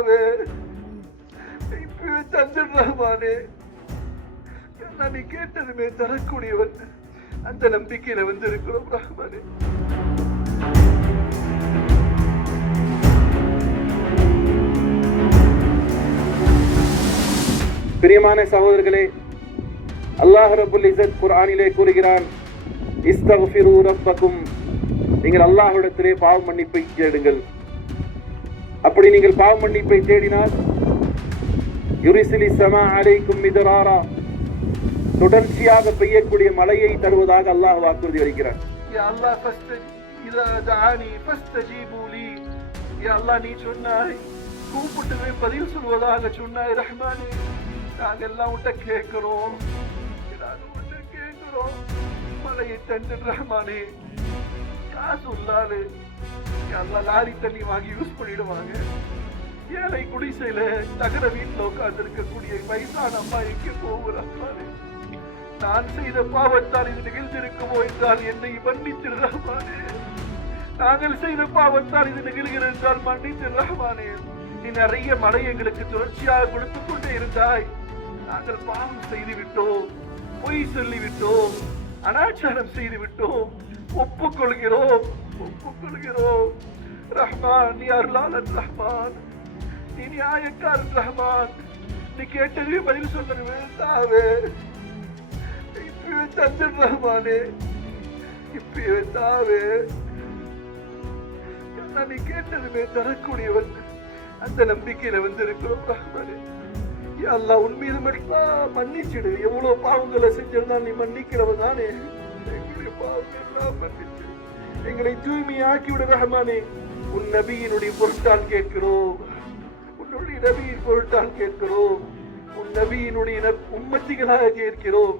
தாவே, இப்பவே தந்துடு ரஹ்மானே. நீ கேட்டதுமே தரக்கூடியவன், அந்த நம்பிக்கையில இருக்கிறோம் ரஹ்மானே. பிரியமான சகோதரர்களே, அல்லாஹ் ரப்புல் இஸ்ஸத் குர்ஆனிலே கூறுகிறான், இஸ்தக்ஃபிரு ரப்பக்கும், நீங்கள் அல்லாஹ்விடத்திலே பாவ மன்னிப்பை தேடுங்கள். அப்படி நீங்கள் பாவ மன்னிப்பை தேடினால் யுரிசிலி ஸமா அலைக்கும் மிதராரா, தொடர்ச்சியாக பெய்யக்கூடிய மழையை தருவதாக அல்லாஹ் வாக்குறுதி அளிக்கிறார். யா அல்லாஹ் இதா தஆனி ஃபஸ்தஜீபு லீ, யா அல்லாஹ் நீ சொன்னாய் கூப்பிட்டுவே பதில் சொல்வதாக சொன்னாய் ரஹ்மானே. நாங்கள் எல்லாம் உன்கிட்ட கேட்கிறோம், மழையை தந்து ரஹ்மானே. காசு உள்ளாரு எல்லாம் லாரி தண்ணி வாங்கி யூஸ் பண்ணிடுவாங்க. ஏழை குடிசையில நகர வீட்டில் உட்கார்ந்து இருக்கக்கூடிய வயசான அம்மா எங்கே போகிறாரு? நான் செய்த பாவத்தால் இது நிகழ்ந்திருக்குமோ என்றால் என்னை மன்னித்து ரஹ்மானே. நாங்கள் செய்த பாவத்தால் இது நிகழ்கிறது என்றால் மன்னித்து ரஹ்மானே. நீ நிறைய மழை எங்களுக்கு தொடர்ச்சியாக கொடுத்து கொண்டே இருந்தாய். நாங்கள் பாவம் செய்து விட்டோம், பொய் சொல்லிவிட்டோம், அனாச்சாரம் செய்து விட்டோம். ஒப்புக்கொள்கிறோம் ரஹ்மான். நீ அருளாளன் ரஹ்மான், நீ நியாயக்காரன் ரஹ்மான். நீ கேட்டதே பதில் சொல்லுங்க தாவே, இப்பவே தந்துடு ரஹ்மானே. இப்பவே தாவே, நீ கேட்டதுமே தரக்கூடியவன், அந்த நம்பிக்கையில இருக்கிறோம் ரஹ்மானே. யா அல்லாஹ் உன் மீது மட்டும் மன்னிச்சிடு. எவ்வளவு பாவங்களை செஞ்சிருந்தா நீ மன்னிக்கிறவன் தானே. எங்களுடைய பாவங்கள் எல்லாம் மன்னிச்சு எங்களை தூய்மையாக்கி விட ரஹ்மானே. உன் நபியினுடைய பொருட்டால் கேட்கிறோம், உன்னுடைய நபியின் பொருட்டால் கேட்கிறோம், உன் நபியினுடைய உம்மத்திகளாக கேட்கிறோம்.